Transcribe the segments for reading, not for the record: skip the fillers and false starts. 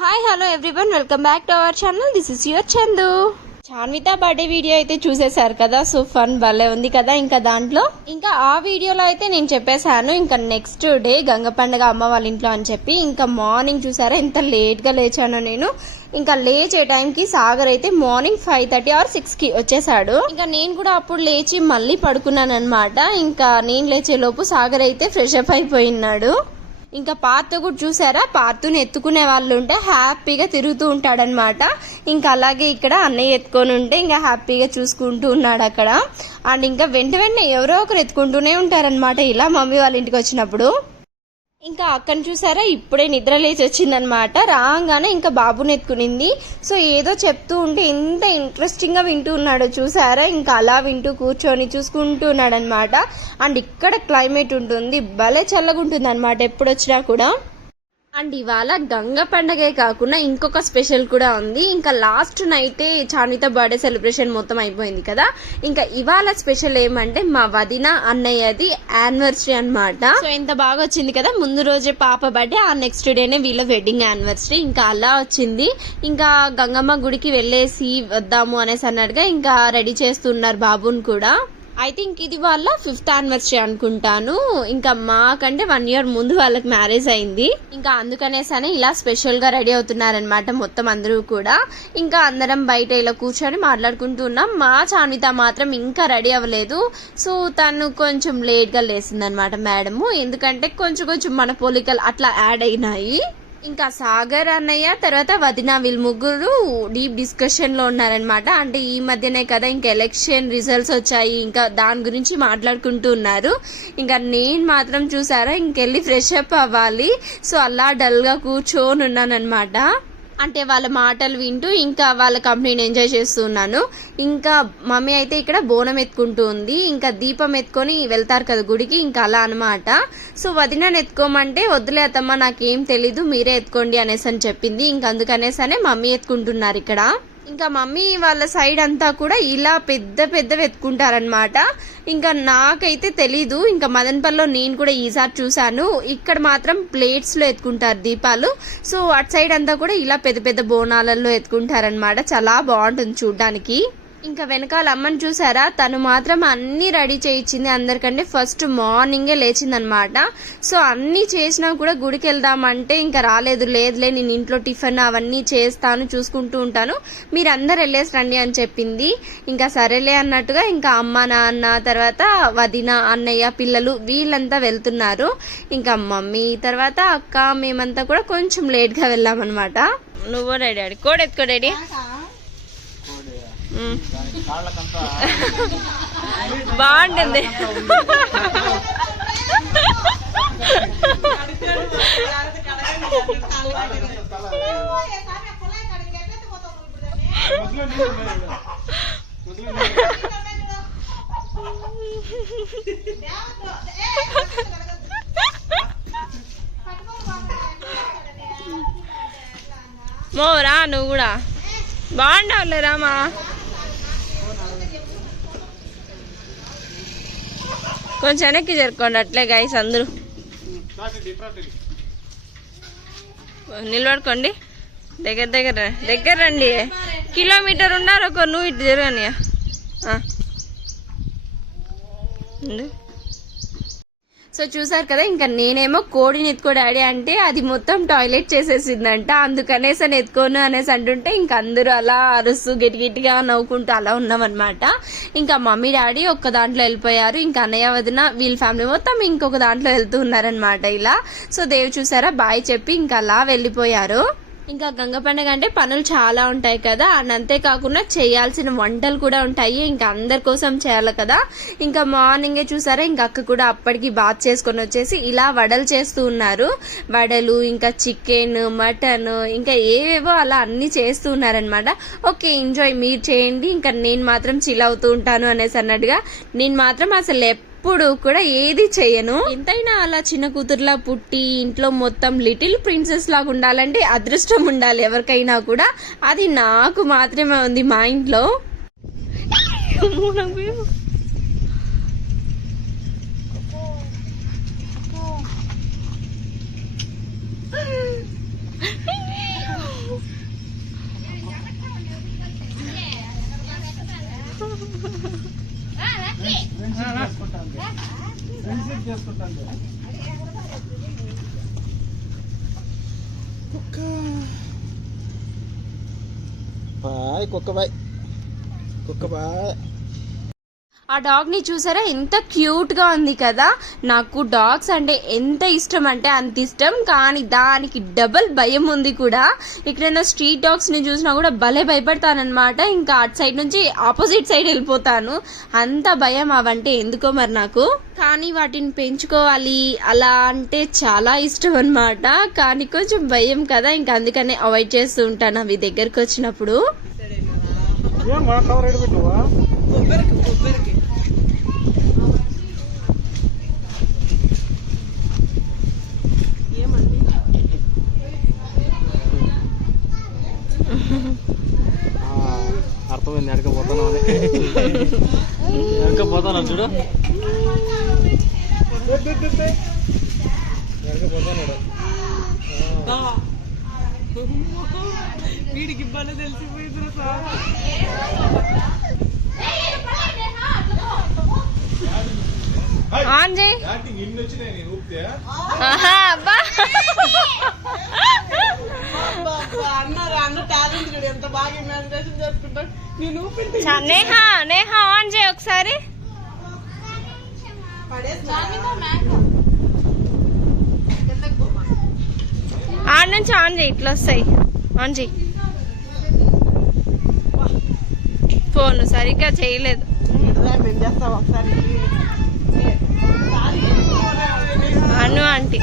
Hi hello everyone, welcome back to our channel. This is your Chandu. Chanvitha birthday video అయితే చూసేశారు కదా. So fun భలే ఉంది కదా. ఇంకా దాంట్లో ఆ వీడియోలో అయితే నేను చెప్పేశాను ఇంకా నెక్స్ట్ డే గంగ పండుగ అమ్మ వాళ్ళ ఇంట్లో అని చెప్పి. ఇంకా మార్నింగ్ చూసారా ఎంత లేట్ గా లేచానో నేను. ఇంకా లేచే టైంకి సాగర్ అయితే మార్నింగ్ 5:30 or 6కి వచ్చేసాడు. ఇంకా నేను కూడా అప్పుడు లేచి మళ్ళీ పడుకున్నాను అనమాట. ఇంకా నేను లేచే లోపు సాగర్ అయితే ఫ్రెష్ అప్ అయిపోయినాడు. ఇంకా పార్త్ కూడా చూసారా, పార్తుని ఎత్తుకునే వాళ్ళు ఉంటే హ్యాపీగా తిరుగుతూ ఉంటాడనమాట. ఇంకా అలాగే ఇక్కడ అన్నయ్య ఎత్తుకొని ఉంటే ఇంకా హ్యాపీగా చూసుకుంటూ ఉన్నాడు అక్కడ. అండ్ ఇంకా వెంటనే ఎవరో ఒకరు ఎత్తుకుంటూనే ఉంటారనమాట ఇలా మమ్మీ వాళ్ళ ఇంటికి వచ్చినప్పుడు. ఇంకా అక్కని చూసారా, ఇప్పుడే నిద్ర లేచి వచ్చిందనమాట. రాగానే ఇంకా బాబుని ఎత్తుకునింది. సో ఏదో చెప్తూ ఉంటే ఎంత ఇంట్రెస్టింగ్ గా వింటూ ఉన్నాడో చూసారా. ఇంకా అలా వింటూ కూర్చొని చూసుకుంటూ ఉన్నాడు అనమాట. అండ్ ఇక్కడ క్లైమేట్ ఉంటుంది, భలే చల్లగా ఉంటుంది అనమాట ఎప్పుడు వచ్చినా కూడా. అండ్ ఇవాళ గంగ పండగే కాకుండా ఇంకొక స్పెషల్ కూడా ఉంది. ఇంకా లాస్ట్ నైటే చాన్విత బర్త్డే సెలబ్రేషన్ మొత్తం అయిపోయింది కదా. ఇంకా ఇవాళ స్పెషల్ ఏమంటే మా వదిన అన్నయ్యది యానివర్సరీ అనమాట. సో ఎంత బాగా వచ్చింది కదా. ముందు రోజే పాప బర్త్డే, ఆ నెక్స్ట్ డేనే వీళ్ళ వెడ్డింగ్ యానివర్సరీ. ఇంకా అలా వచ్చింది. ఇంకా గంగమ్మ గుడికి వెళ్ళేసి వద్దాము అనేసి అన్నట్టుగా ఇంకా రెడీ చేస్తున్నారు బాబుని కూడా. ఐ థింక్ ఇది వాళ్ళ 5th యానివర్సరీ అనుకుంటాను. ఇంకా మాకంటే 1 year ముందు వాళ్ళకి మ్యారేజ్ అయింది. ఇంకా అందుకనేసనే ఇలా స్పెషల్ గా రెడీ అవుతున్నారనమాట మొత్తం అందరూ కూడా. ఇంకా అందరం బయట ఇలా కూర్చొని మాట్లాడుకుంటూ ఉన్నాం. మా చాన్విత మాత్రం ఇంకా రెడీ అవ్వలేదు. సో తను కొంచెం లేట్ గా లేసిందనమాట మేడము. ఎందుకంటే కొంచెం మన పోలికలు అట్లా యాడ్ అయినాయి. ఇంకా సాగర్ అన్నయ్య తర్వాత వదిన వీళ్ళు ముగ్గురు డీప్ డిస్కషన్ లో ఉన్నారనమాట. అంటే ఈ మధ్యనే కదా ఇంకా ఎలక్షన్ రిజల్ట్స్ వచ్చాయి, ఇంకా దాని గురించి మాట్లాడుకుంటూ ఉన్నారు. ఇంకా నేను మాత్రం చూసారా ఇంకెళ్ళి ఫ్రెష్ అప్ అవ్వాలి. సో అలా డల్ గా కూర్చొని ఉన్నానమాట. అంటే వాళ్ళ మాటలు వింటూ ఇంకా వాళ్ళ కంపెనీని ఎంజాయ్ చేస్తున్నాను. ఇంకా మమ్మీ అయితే ఇక్కడ బోనం ఎత్తుకుంటూ ఉంది. ఇంకా దీపం ఎత్తుకొని వెళ్తారు కదా గుడికి, ఇంకా అలా అనమాట. సో వదినని ఎత్తుకోమంటే వద్దులే అత్తమ్మ నాకేం తెలీదు మీరే ఎత్తుకోండి అనేసి అని చెప్పింది. ఇంకా అందుకనేసనే మమ్మీ ఎత్తుకుంటున్నారు ఇక్కడ. ఇంకా మమ్మీ వాళ్ళ సైడ్ అంతా కూడా ఇలా పెద్ద ఎత్తుకుంటారనమాట. ఇంకా నాకైతే తెలీదు. ఇంకా మదన్పల్లిలో నేను కూడా ఈసారి చూసాను. ఇక్కడ మాత్రం ప్లేట్స్ లో ఎత్తుకుంటారు దీపాలు. సో అటు సైడ్ అంతా కూడా ఇలా పెద్ద బోనాలలో ఎత్తుకుంటారనమాట. చాలా బాగుంటుంది చూడ్డానికి. ఇంకా వెనకాల అమ్మని చూసారా, తను మాత్రం అన్ని రెడీ చేయించింది అందరికంటే. ఫస్ట్ మార్నింగే లేచిందనమాట. సో అన్ని చేసినా కూడా గుడికి వెళ్దామంటే ఇంకా లేదులే నేను ఇంట్లో టిఫిన్ అవన్నీ చేస్తాను చూసుకుంటూ ఉంటాను, మీరు అందరు వెళ్ళేసి రండి అని చెప్పింది. ఇంకా సరేలే అన్నట్టుగా ఇంకా అమ్మ నాన్న తర్వాత వదిన అన్నయ్య పిల్లలు వీళ్ళంతా వెళ్తున్నారు. ఇంకా మమ్మీ తర్వాత అక్క మేమంతా కూడా కొంచెం లేట్ గా వెళ్ళామన్నమాట. నువ్వు డాడీ కోడ్ ఎత్తుకో డాడీ. బాగుంటుంది. మోరా నువ్వు కూడా బాగుండవులే రామా. కొంచెం వెనక్కి జరుపుకోండి అట్లే గైస్ అందరూ నిలబడుకోండి. దగ్గర రండి. కిలోమీటర్ ఉన్నారు ఒక నువ్వు ఇటు జరగని. సో చూసారు కదా. ఇంకా నేనేమో కోడిని ఎత్తుకో డాడీ అంటే అది మొత్తం టాయిలెట్ చేసేసిందంట. అందుకనేసి ఎత్తుకోను అనేసి అంటుంటే ఇంకా అందరూ అలా అరుస్తూ గట్టిగా నవ్వుకుంటూ అలా ఉన్నామన్నమాట. ఇంకా మమ్మీ డాడీ ఒక్క దాంట్లో వెళ్ళిపోయారు. ఇంకా అన్నయ్య వదిన వీళ్ళ ఫ్యామిలీ మొత్తం ఇంకొక దాంట్లో వెళ్తూ ఉన్నారనమాట ఇలా. సో దేవి చూసారా బాయ్ చెప్పి ఇంకా అలా వెళ్ళిపోయారు. ఇంకా గంగ పండుగ అంటే పనులు చాలా ఉంటాయి కదా. అండ్ అంతేకాకుండా చేయాల్సిన వంటలు కూడా ఉంటాయి. ఇంకా అందరి కోసం చేయాలి కదా. ఇంకా మార్నింగే చూసారా ఇంకా అక్క కూడా అప్పటికి బాత్ చేసుకొని వచ్చేసి ఇలా వడలు చేస్తూ ఉన్నారు. వడలు ఇంకా చికెన్ మటన్ ఇంకా ఏవేవో అలా అన్ని చేస్తూ ఉన్నారనమాట. ఓకే ఎంజాయ్ మీరు చేయండి, ఇంకా నేను మాత్రం చిల్ అవుతూ ఉంటాను అనేసి అన్నట్టుగా. నేను మాత్రం అసలు ఎప్పుడు కూడా ఏది చెయ్యను. ఎంతైనా అలా చిన్న కూతురులా పుట్టి ఇంట్లో మొత్తం లిటిల్ ప్రిన్సెస్ లాగా ఉండాలంటే అదృష్టం ఉండాలి ఎవరికైనా కూడా. అది నాకు మాత్రమే ఉంది మా ఇంట్లో. బాయ్ కుక్క బాయ్ కుక్క బాయ్. ఆ డాగ్ ని చూసారా ఎంత క్యూట్ గా ఉంది కదా. నాకు డాగ్స్ అంటే ఎంత ఇష్టం అంటే అంత ఇష్టం, కానీ దానికి డబుల్ భయం ఉంది కూడా. ఇక్కడ స్ట్రీట్ డాగ్స్ ని చూసినా కూడా భలే భయపడతానన్నమాట. ఇంకా అటు సైడ్ నుంచి ఆపోజిట్ సైడ్ వెళ్ళిపోతాను, అంత భయం అవంటే ఎందుకో మరి నాకు. కానీ వాటిని పెంచుకోవాలి అలా అంటే చాలా ఇష్టం అన్నమాట, కానీ కొంచెం భయం కదా, ఇంకా అందుకనే అవాయిడ్ చేస్తూ ఉంటాను అవి దగ్గరకు వచ్చినప్పుడు. అర్థమైంది, ఎడకపోతాను ఎడకపోతాను చూడు, వీడికి ఇబ్బంది తెలిసిపోయింది. ఆన్ చేయి. నేహా ఆన్ చేయి ఒకసారి. ఆన్ నుంచి ఆన్ చేయి, ఇట్లా వస్తాయి. ఆన్ చేయి. ఫోన్ సరిగ్గా చేయలేదు. అను ఆంటీ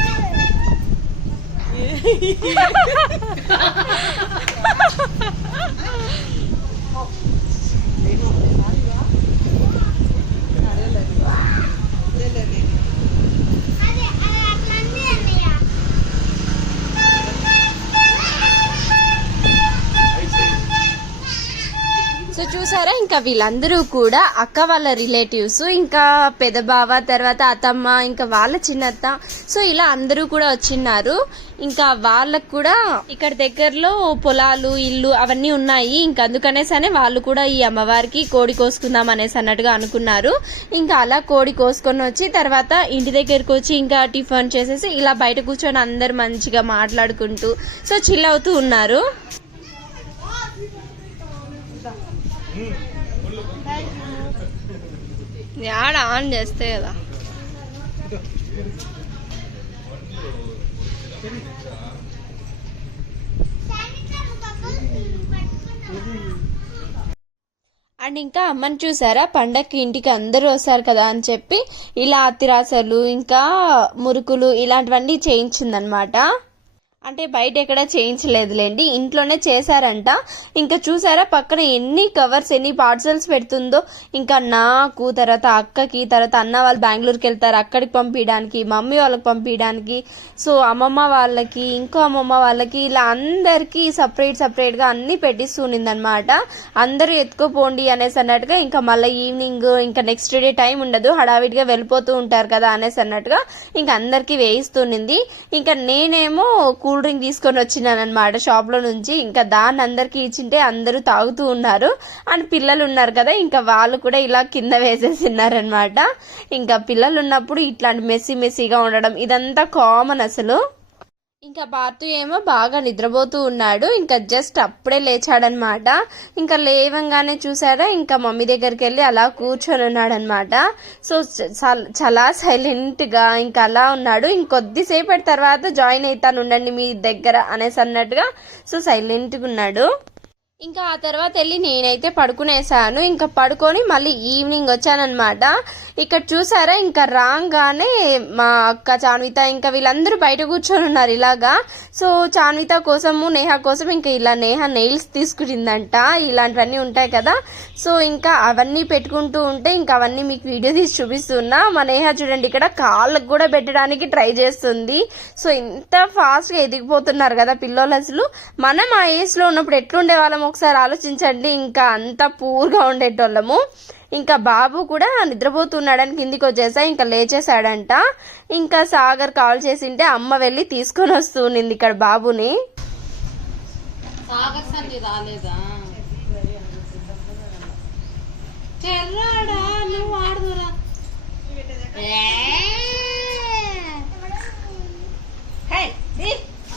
సో చూసారా, ఇంకా వీళ్ళందరూ కూడా అక్క వాళ్ళ రిలేటివ్స్, ఇంకా పెద్ద బావ, తర్వాత అత్తమ్మ, ఇంకా వాళ్ళ చిన్నత్త. సో ఇలా అందరూ కూడా వచ్చిన్నారు. ఇంకా వాళ్ళకు కూడా ఇక్కడ దగ్గరలో పొలాలు, ఇల్లు అవన్నీ ఉన్నాయి. ఇంకా అందుకనేసనే వాళ్ళు కూడా ఈ అమ్మవారికి కోడి కోసుకుందాం అనేసి అన్నట్టుగా అనుకున్నారు. ఇంకా అలా కోడి కోసుకొని వచ్చి తర్వాత ఇంటి దగ్గరకు వచ్చి ఇంకా టిఫిన్ చేసేసి ఇలా బయట కూర్చొని అందరు మంచిగా మాట్లాడుకుంటూ సో చిల్ అవుతూ ఉన్నారు. యాడ ఆన్ చేస్తే కదా. అండ్ ఇంకా అమ్మని చూసారా, పండక్కి ఇంటికి అందరూ వస్తారు కదా అని చెప్పి ఇలా అత్తిరాసలు ఇంకా మురుకులు ఇలాంటివన్నీ చేయించిందనమాట. అంటే బయట ఎక్కడ చేయించలేదులేండి, ఇంట్లోనే చేశారంట. ఇంకా చూసారా పక్కన ఎన్ని కవర్స్, ఎన్ని పార్సల్స్ పెడుతుందో. ఇంకా నాకు, తర్వాత అక్కకి, తర్వాత అన్న వాళ్ళు బెంగళూరుకి వెళ్తారు, అక్కడికి పంపించడానికి, మమ్మీ వాళ్ళకి పంపించడానికి, సో అమ్మమ్మ వాళ్ళకి, ఇంకో అమ్మమ్మ వాళ్ళకి, ఇలా అందరికీ సపరేట్గా అన్ని పెట్టిస్తూనిందనమాట. అందరూ ఎత్తుకోపోండి అనేసి అన్నట్టుగా. ఇంకా మళ్ళీ ఈవినింగ్ ఇంకా నెక్స్ట్ డే టైం ఉండదు, హడావిడిగా వెళ్ళిపోతూ ఉంటారు కదా అనేసి అన్నట్టుగా ఇంకా అందరికీ వేయిస్తూనింది. ఇంకా నేనేమో కూల్ డ్రింక్ తీసుకొని వచ్చినానమాట షాప్ లో నుంచి. ఇంకా దాన్ని అందరికి ఇచ్చింటే అందరూ తాగుతూ ఉన్నారు. అండ్ పిల్లలు ఉన్నారు కదా, ఇంకా వాళ్ళు కూడా ఇలా కింద వేసేసినారనమాట. ఇంకా పిల్లలు ఉన్నప్పుడు ఇట్లాంటి మెస్సీగా ఉండడం ఇదంతా కామన్ అసలు. ఇంకా బాతు ఏమో బాగా నిద్రపోతూ ఉన్నాడు. ఇంకా జస్ట్ అప్పుడే లేచాడనమాట. ఇంకా లేవంగానే చూసారా, ఇంకా మమ్మీ దగ్గరికి వెళ్ళి అలా కూర్చొని ఉన్నాడనమాట. సో చాలా సైలెంట్ గా ఇంకా అలా ఉన్నాడు. ఇంకొద్దిసేపటి తర్వాత జాయిన్ అవుతాను ఉండండి మీ దగ్గర అనేసి అన్నట్టుగా. సో సైలెంట్గా ఉన్నాడు. ఇంకా ఆ తర్వాత వెళ్ళి నేనైతే పడుకునేసాను. ఇంకా పడుకొని మళ్ళీ ఈవినింగ్ వచ్చానమాట. ఇక్కడ చూసారా, ఇంకా రాగానే మా అక్క చాన్విత ఇంకా వీళ్ళందరూ బయట కూర్చొని ఉన్నారు ఇలాగా. సో చాన్విత కోసము, నేహ కోసం ఇంకా ఇలా నేహ నెయిల్స్ తీసుకుంటుందంట. ఇలాంటివన్నీ ఉంటాయి కదా, సో ఇంకా అవన్నీ పెట్టుకుంటూ ఉంటే ఇంకా అవన్నీ మీకు వీడియో తీసి చూపిస్తున్నా. మా నేహ చూడండి ఇక్కడ కాళ్ళకు కూడా పెట్టడానికి ట్రై చేస్తుంది. సో ఇంత ఫాస్ట్గా ఎదిగిపోతున్నారు కదా పిల్లలు. అసలు మనం ఆ ఏజ్ లో ఉన్నప్పుడు ఎట్లుండే వాళ్ళం ఒకసారి ఆలోచించండి. ఇంకా అంత పూర్గా ఉండేటోళ్ళము. ఇంకా బాబు కూడా నిద్రపోతున్నాడని కిందికి వచ్చేసా. ఇంకా లేచేసాడంట. ఇంకా సాగర్ కాల్ చేసింటే అమ్మ వెళ్ళి తీసుకొని వస్తుంది ఇక్కడ బాబుని. చెర్రాడా నువ్వు ఆడుదురా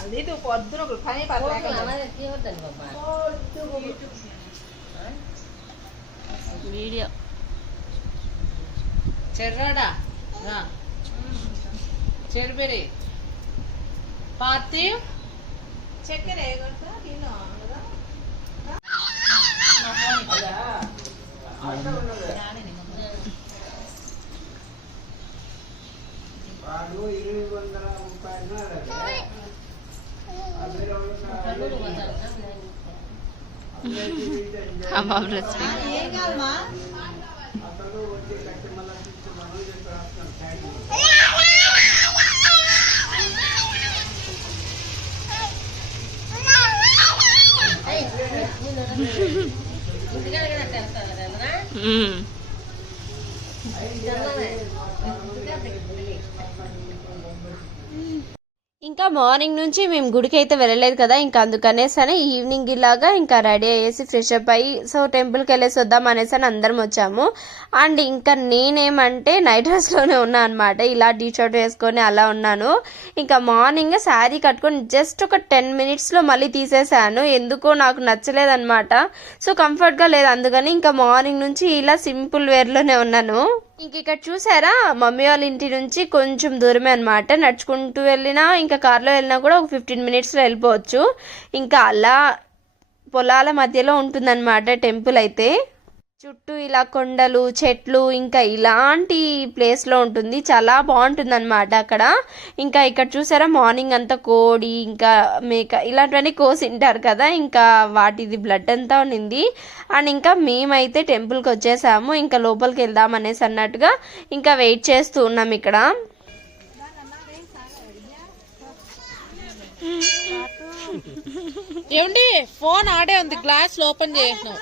అది పొద్దున పని వీడియో చెర్రాడా చెరుపేరి పార్థివ్ చక్కెర ఇంకా మార్నింగ్ నుంచి మేము గుడికి అయితే వెళ్ళలేదు కదా, ఇంకా అందుకనేసరి ఈవినింగ్ ఇలాగా ఇంకా రెడీ అయ్యేసి ఫ్రెష్ అప్ అయ్యి సో టెంపుల్కి వెళ్ళేసి వద్దాం అనేసి అందరం వచ్చాము. అండ్ ఇంకా నేనేమంటే నైట్ డ్రెస్లోనే ఉన్నా అనమాట, ఇలా టీ షర్ట్ వేసుకొని అలా ఉన్నాను. ఇంకా మార్నింగ్ శారీ కట్టుకొని జస్ట్ ఒక 10 minutesలో మళ్ళీ తీసేసాను, ఎందుకో నాకు నచ్చలేదన్నమాట. సో కంఫర్ట్గా లేదు, అందుకని ఇంకా మార్నింగ్ నుంచి ఇలా సింపుల్ వేర్లోనే ఉన్నాను. ఇంక ఇక్కడ చూసారా మమ్మీ వాళ్ళ ఇంటి నుంచి కొంచెం దూరమే అనమాట, నడుచుకుంటూ వెళ్ళినా ఇంకా కార్లో వెళ్ళినా కూడా ఒక 15 minutesలో వెళ్ళిపోవచ్చు. ఇంకా అలా పొలాల మధ్యలో ఉంటుందన్నమాట టెంపుల్ అయితే. చుట్టూ ఇలా కొండలు చెట్లు ఇంకా ఇలాంటి ప్లేస్లో ఉంటుంది, చాలా బాగుంటుంది అనమాట అక్కడ. ఇంకా ఇక్కడ చూసారా మార్నింగ్ అంతా కోడి ఇంకా మేక ఇలాంటివన్నీ కోసింటారు కదా, ఇంకా వాటిది బ్లడ్ అంతా ఉన్నింది. అండ్ ఇంకా మేమైతే టెంపుల్కి వచ్చేసాము, ఇంకా లోపలికి వెళ్దాం అనేసి అన్నట్టుగా ఇంకా వెయిట్ చేస్తూ ఉన్నాం ఇక్కడ. ఏమండి ఫోన్ ఆడే ఉంది, గ్లాస్ ఓపెన్ చేసినాం.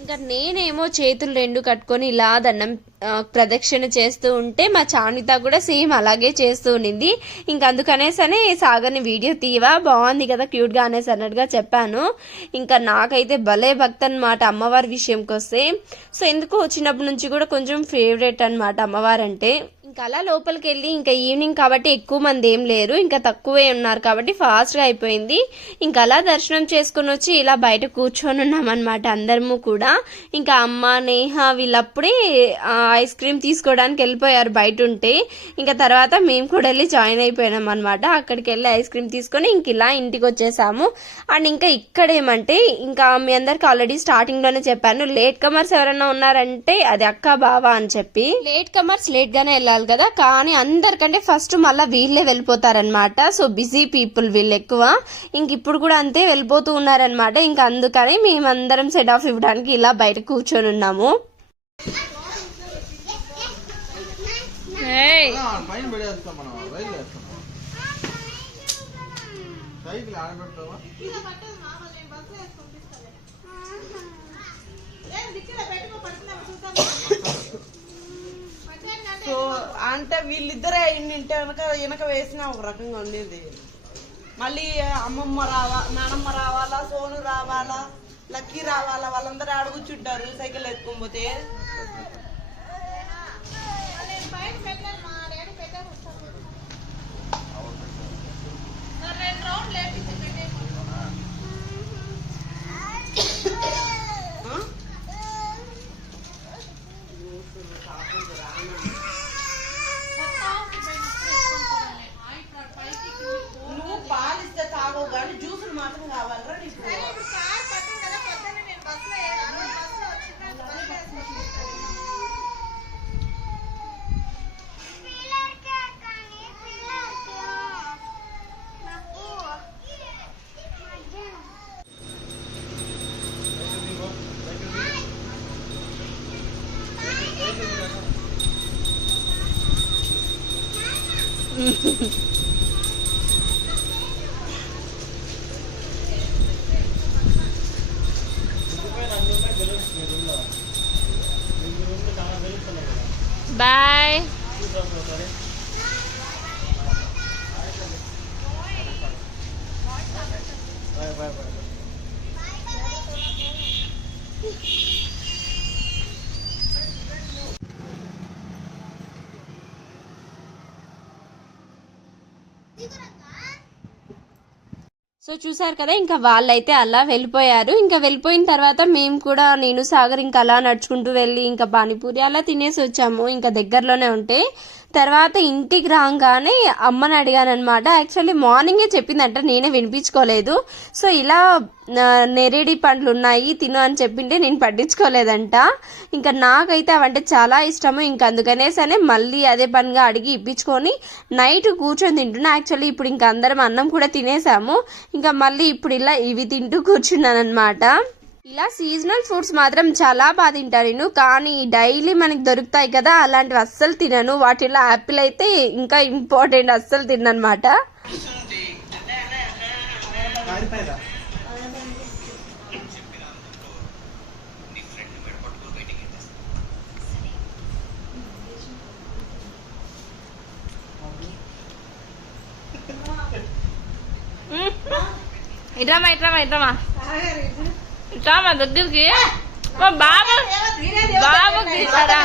ఇంకా నేనేమో చేతులు 2 కట్టుకొని ఇలా దండం ప్రదక్షిణ చేస్తూ ఉంటే మా చాన్విత కూడా సేమ్ అలాగే చేస్తూ ఉండింది. ఇంకా అందుకనేసనే సాగర్ని వీడియో తీవా బాగుంది కదా క్యూట్గా అనేసి అన్నట్టుగా చెప్పాను. ఇంకా నాకైతే భలే భక్తి అనమాట అమ్మవారి విషయంకి వస్తే. సో ఎందుకు వచ్చినప్పటి నుంచి కూడా కొంచెం ఫేవరెట్ అనమాట అమ్మవారు అంటే. ఇంకా అలా లోపలికి వెళ్ళి ఇంకా ఈవినింగ్ కాబట్టి ఎక్కువ మంది ఏం లేరు, ఇంకా తక్కువే ఉన్నారు కాబట్టి ఫాస్ట్గా అయిపోయింది. ఇంకా అలా దర్శనం చేసుకుని వచ్చి ఇలా బయట కూర్చొని ఉన్నామన్నమాట అందరము కూడా. ఇంకా అమ్మ నేహ వీళ్ళప్పుడే ఐస్ క్రీమ్ తీసుకోవడానికి వెళ్ళిపోయారు బయట ఉంటే. ఇంకా తర్వాత మేము కూడా వెళ్ళి జాయిన్ అయిపోయినాం అనమాట. అక్కడికి వెళ్ళి ఐస్ క్రీమ్ తీసుకొని ఇంక ఇలా ఇంటికి వచ్చేసాము. అండ్ ఇంకా ఇక్కడ ఏమంటే ఇంకా మీ అందరికి ఆల్రెడీ స్టార్టింగ్లోనే చెప్పాను, లేట్ కమర్స్ ఎవరైనా ఉన్నారంటే అది అక్క బావ అని చెప్పి. లేట్ కమర్స్ లేట్గానే వెళ్ళాలి కదా, కానీ అందరికంటే ఫస్ట్ మళ్ళీ వీళ్ళే వెళ్ళిపోతారనమాట. సో బిజీ పీపుల్ వీళ్ళు ఎక్కువ, ఇంక ఇప్పుడు కూడా అంతే వెళ్ళిపోతూ ఉన్నారనమాట. ఇంకా అందుకని మేమందరం సెట్ ఆఫ్ ఇవ్వడానికి ఇలా బయట కూర్చొని ఉన్నాము. సో అంటే వీళ్ళిద్దరే ఇంటి వెనక వేసినా ఒక రకంగా ఉండేది. మళ్ళీ అమ్మమ్మ నానమ్మ రావాలా, సోను రావాలా, లక్కీ రావాలా, వాళ్ళందరూ అడుగుచుంటారు సైకిల్ ఎత్తుకోకపోతే. నువ్వు పాలిస్తే తాగవు కానీ జ్యూసులు మాత్రం కావాలరా నీకు. బాయ్. సో చూసారు కదా, ఇంకా వాళ్ళైతే అలా వెళ్ళిపోయారు. ఇంకా వెళ్ళిపోయిన తర్వాత మేము కూడా, నేను సాగర్ ఇంకా అలా నడుచుకుంటూ వెళ్ళి ఇంకా పానీపూరి అలా తినేసి వచ్చాము. ఇంకా దగ్గరలోనే ఉంటే తర్వాత ఇంటికి రాగానే అమ్మని అడిగాను అనమాట. యాక్చువల్లీ మార్నింగే చెప్పిందంట, నేనే వినిపించుకోలేదు. సో ఇలా నెరేడి పండ్లు ఉన్నాయి తిను అని చెప్పింటే నేను పట్టించుకోలేదంట. ఇంకా నాకైతే అవంటే చాలా ఇష్టము. ఇంకా అందుకనేసనే మళ్ళీ అదే పనిగా అడిగి ఇప్పించుకొని నైట్ కూర్చొని తింటున్నా. యాక్చువల్లీ ఇప్పుడు ఇంకా అందరం అన్నం కూడా తినేసాము. ఇంకా మళ్ళీ ఇప్పుడు ఇలా ఇవి తింటూ కూర్చున్నాను అనమాట. ఇలా సీజనల్ ఫ్రూట్స్ మాత్రం చాలా బాగా తింటాను నేను, కానీ డైలీ మనకి దొరుకుతాయి కదా, అలాంటివి అస్సలు తినను. వాటిలో యాపిల్ అయితే ఇంకా ఇంపార్టెంట్, అస్సలు తిన్నమాట. ఇట్రామా ఇట్రామా ఇట్రామా ఇట్రామా దగ్గరికి. మా బాబు బాబుకి ఇస్తారా?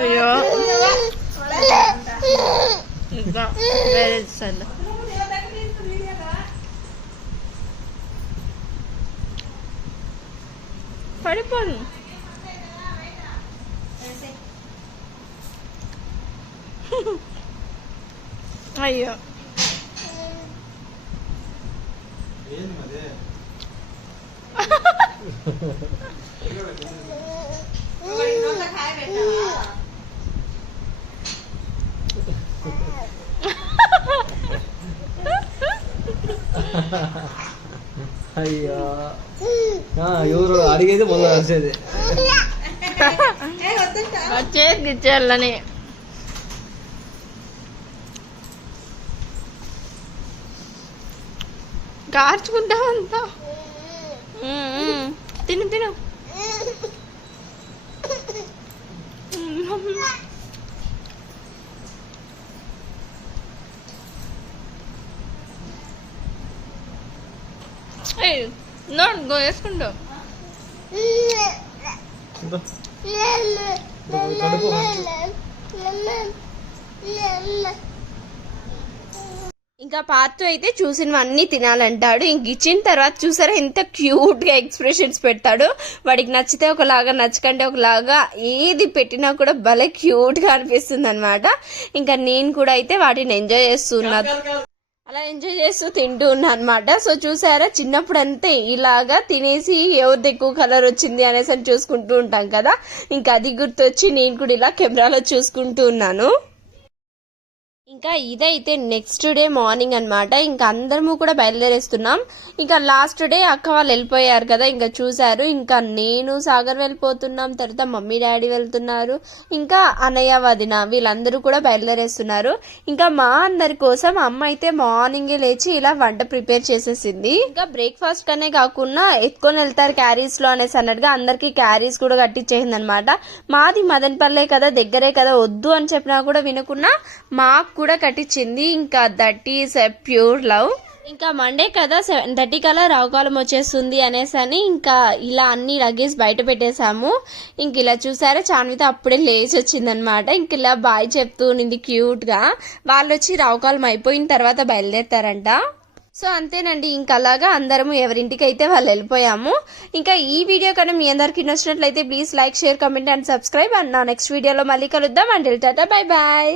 అయ్యో పడిపోను. అయ్యో అయ్యో ఎవరు అడిగేది మొదలు వచ్చేది వచ్చేది ఇచ్చేయాలని. కార్చుకుంటా అంతా. తిను తిను. నో వేసుకుంటావు. ఇంకా పార్ట్ అయితే చూసినవన్నీ తినాలంటాడు. ఇంక ఇచ్చిన తర్వాత చూసారా ఎంత క్యూట్ గా ఎక్స్ప్రెషన్స్ పెడతాడు. వాడికి నచ్చితే ఒకలాగా, నచ్చకంటే ఒకలాగా, ఏది పెట్టినా కూడా భలే క్యూట్ గా అనిపిస్తుంది అనమాట. ఇంకా నేను కూడా అయితే వాటిని ఎంజాయ్ చేస్తున్నా, అలా ఎంజాయ్ చేస్తూ తింటూ ఉన్నా అనమాట. సో చూసారా, చిన్నప్పుడు అంతే ఇలాగా తినేసి ఎవరిది ఎక్కువ కలర్ వచ్చింది అనేసి అని చూసుకుంటూ ఉంటాం కదా. ఇంకా అది గుర్తొచ్చి నేను కూడా ఇలా కెమెరాలో చూసుకుంటూ ఉన్నాను. ఇంకా ఇదైతే నెక్స్ట్ డే మార్నింగ్ అనమాట. ఇంకా అందరము కూడా బయలుదేరేస్తున్నాం. ఇంకా లాస్ట్ డే అక్క వాళ్ళు వెళ్ళిపోయారు కదా, ఇంకా చూసారు. ఇంకా నేను సాగర్ వెళ్ళిపోతున్నాం, తర్వాత మమ్మీ డాడీ వెళ్తున్నారు, ఇంకా అన్నయ్య వదిన వీళ్ళందరూ కూడా బయలుదేరేస్తున్నారు. ఇంకా మా అందరి కోసం అమ్మ అయితే మార్నింగే లేచి ఇలా వంట ప్రిపేర్ చేసేసింది. ఇంకా బ్రేక్ఫాస్ట్ కనే కాకుండా ఎత్తుకొని వెళ్తారు క్యారీస్ లో అనేసి అన్నట్టుగా అందరికి క్యారీస్ కూడా కట్టించేసింది అనమాట. మాది మదనపల్లె కదా, దగ్గరే కదా, వద్దు అని చెప్పినా కూడా వినకుండా మాకు కూడా కట్టించింది. ఇంకా దట్ ఈస్ ప్యూర్ లవ్. ఇంకా మండే కదా 7:30 కల్లా రావుకాలం వచ్చేస్తుంది అనేసి అని ఇంకా ఇలా అన్ని లగేజ్ బయట పెట్టేశాము. ఇంక ఇలా చూసారా, చాన్విత అప్పుడే లేచి వచ్చిందనమాట. ఇంక ఇలా బాయ్ చెప్తూ ఉంది క్యూట్ గా. వాళ్ళు వచ్చి రావుకాలం అయిపోయిన తర్వాత బయలుదేరతారంట. సో అంతేనండి, ఇంకా అలాగా అందరము ఎవరింటికి అయితే వాళ్ళు వెళ్ళిపోయాము. ఇంకా ఈ వీడియో కన్నా మీ అందరికి నచ్చినట్లయితే please like, share, comment and subscribe. And నా నెక్స్ట్ వీడియోలో మళ్ళీ కలుద్దాం. And tata, bye bye.